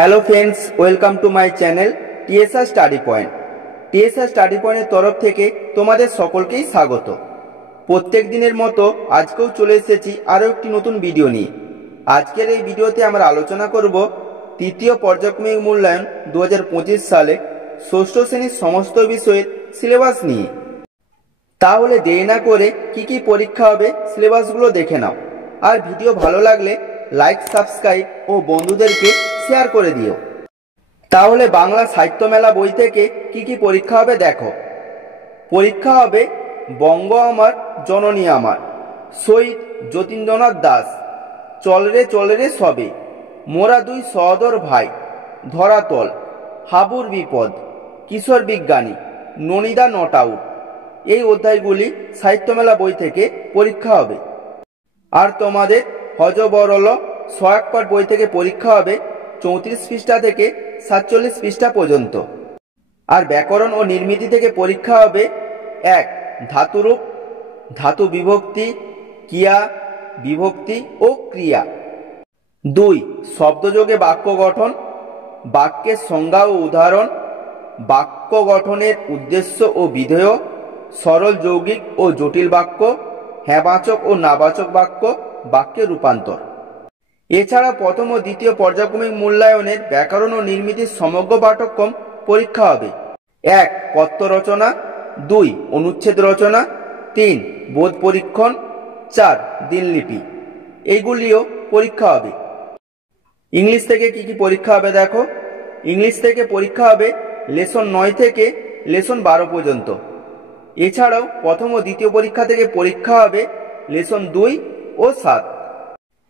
Hello friends, welcome to my channel TSR study point. TSR study পয়েন্টের তরফ থেকে তোমাদের সকলকেই স্বাগত। প্রত্যেক দিনের মতো আজকেও চলে এসেছি আরও একটি নতুন ভিডিও নিয়ে। আজকের এই ভিডিওতে আমরা আলোচনা করব তৃতীয় পর্যায়ক্রমিক মূল্যায়ন 2025 সালে ষষ্ঠ শ্রেণীর সমস্ত বিষয়ের সিলেবাস নিয়ে। তাহলে দেরি না করে কি পরীক্ষা হবে সিলেবাসগুলো দেখে নাও। আর ভিডিও ভালো লাগলে লাইক, সাবস্ক্রাইব ও বন্ধুদেরকে শেয়ার করে দিও। তাহলে বাংলা সাহিত্য মেলা বই থেকে কি পরীক্ষা হবে দেখো। পরীক্ষা হবে বঙ্গ আমার জননী আমার, শহীদ যতীন্দ্রনাথ দাস, চল রে সবে, মোরা দুই সহোদর ভাই, ধরাতল, হাবুর বিপদ, কিশোর বিজ্ঞানী, ননিদা নট আউট। এই অধ্যায়গুলি সাহিত্য মেলা বই থেকে পরীক্ষা হবে। আর তোমাদের হজবরল সহায়ক পাঠ বই থেকে পরীক্ষা হবে 34 পৃষ্ঠা থেকে 47 পৃষ্ঠা পর্যন্ত। আর ব্যাকরণ ও নির্মিতি থেকে পরীক্ষা হবে 1. ধাতুরূপ, ধাতু বিভক্তি, ক্রিয়া বিভক্তি ও ক্রিয়া। 2. শব্দযোগে বাক্য গঠন, বাক্যের সংজ্ঞা ও উদাহরণ, বাক্য গঠনের উদ্দেশ্য ও বিধেয়, সরল যৌগিক ও জটিল বাক্য, হ্যাঁবাচক ও নাবাচক বাক্য, বাক্যের রূপান্তর। এছাড়া প্রথম ও দ্বিতীয় পর্যায়ক্রমিক মূল্যায়নের ব্যাকরণ ও নির্মিতির সমগ্র পাঠ্যক্রম পরীক্ষা হবে। 1. পত্র রচনা, 2. অনুচ্ছেদ রচনা, 3. বোধ পরীক্ষণ, 4. দিনলিপি। এইগুলিও পরীক্ষা হবে। ইংলিশ থেকে কি পরীক্ষা হবে দেখো। ইংলিশ থেকে পরীক্ষা হবে লেসন 9 থেকে লেসন 12 পর্যন্ত। এছাড়াও প্রথম ও দ্বিতীয় পরীক্ষা থেকে পরীক্ষা হবে লেসন 2 ও 7।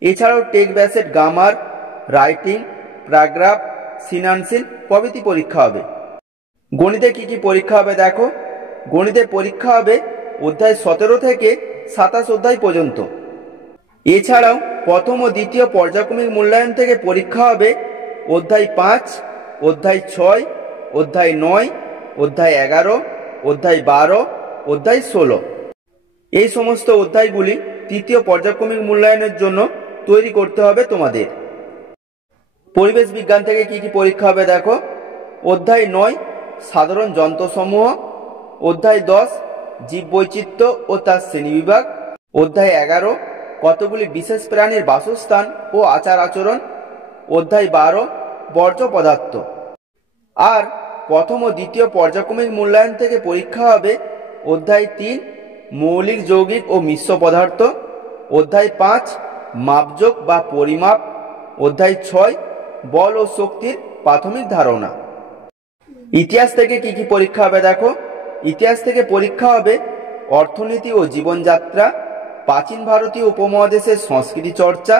এছাড়াও টেক্সট ব্যাসেট গ্রামার, রাইটিং, প্যারাগ্রাফ, সিনানসিল প্রভৃতি পরীক্ষা হবে। গণিতে কি পরীক্ষা হবে দেখো। গণিতে পরীক্ষা হবে অধ্যায় 17 থেকে 27 অধ্যায় পর্যন্ত। এছাড়াও প্রথম ও দ্বিতীয় পর্যায়ক্রমিক মূল্যায়ন থেকে পরীক্ষা হবে অধ্যায় 5, অধ্যায় 6, অধ্যায় 9, অধ্যায় 11, অধ্যায় 12, অধ্যায় 16। এই সমস্ত অধ্যায়গুলি তৃতীয় পর্যায়ক্রমিক মূল্যায়নের জন্য তৈরি করতে হবে তোমাদের। পরিবেশ বিজ্ঞান থেকে কি পরীক্ষা হবে দেখো। অধ্যায় 9 সাধারণ যন্ত্রসমূহ, অধ্যায় 10 জীববৈচিত্র্য ও তার শ্রেণীবিভাগ, অধ্যায় 11 কতগুলি বিশেষ প্রাণীর বাসস্থান ও আচার আচরণ, অধ্যায় 12 বর্জ্য পদার্থ। আর প্রথম ও দ্বিতীয় পর্যায়ক্রমিক মূল্যায়ন থেকে পরীক্ষা হবে অধ্যায় 3 মৌলিক যৌগিক ও মিশ্র পদার্থ, অধ্যায় 5 মাপযোগ বা পরিমাপ, অধ্যায় 6 বল ও শক্তির প্রাথমিক ধারণা। ইতিহাস থেকে কি পরীক্ষা হবে দেখো। ইতিহাস থেকে পরীক্ষা হবে অর্থনীতি ও জীবনযাত্রা, প্রাচীন ভারতীয় উপমহাদেশের সংস্কৃতি চর্চা,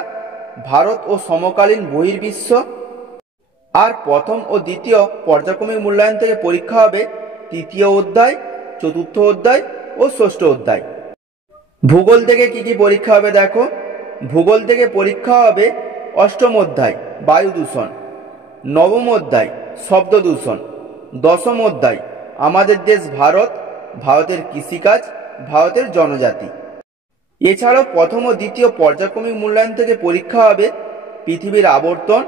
ভারত ও সমকালীন বহির্বিশ্ব। আর প্রথম ও দ্বিতীয় পর্যায়ক্রমিক মূল্যায়ন থেকে পরীক্ষা হবে তৃতীয় অধ্যায়, চতুর্থ অধ্যায় ও ষষ্ঠ অধ্যায়। ভূগোল থেকে কি পরীক্ষা হবে দেখো। ভূগোল থেকে পরীক্ষা হবে অষ্টম অধ্যায় বায়ু দূষণ, নবম অধ্যায় শব্দ দূষণ, দশম অধ্যায় আমাদের দেশ ভারত, ভারতের কৃষিকাজ, ভারতের জনজাতি। এছাড়াও প্রথম ও দ্বিতীয় পর্যায়ক্রমিক মূল্যায়ন থেকে পরীক্ষা হবে পৃথিবীর আবর্তন,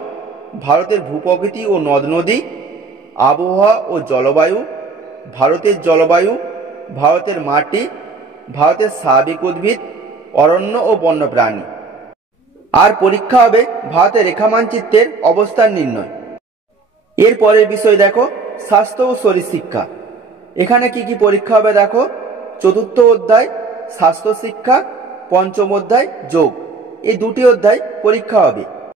ভারতের ভূপ্রকৃতি ও নদ নদী, আবহাওয়া ও জলবায়ু, ভারতের জলবায়ু, ভারতের মাটি, ভারতের স্বাভাবিক উদ্ভিদ, অরণ্য ও বন্যপ্রাণী। আর পরীক্ষা হবে ভারতের রেখা মানচিত্রের অবস্থান নির্ণয়। এর পরের বিষয় দেখো স্বাস্থ্য ও শরীর শিক্ষা। এখানে কি পরীক্ষা হবে দেখো। চতুর্থ অধ্যায় স্বাস্থ্য শিক্ষা, পঞ্চম অধ্যায় যোগ, এই দুটি অধ্যায় পরীক্ষা হবে।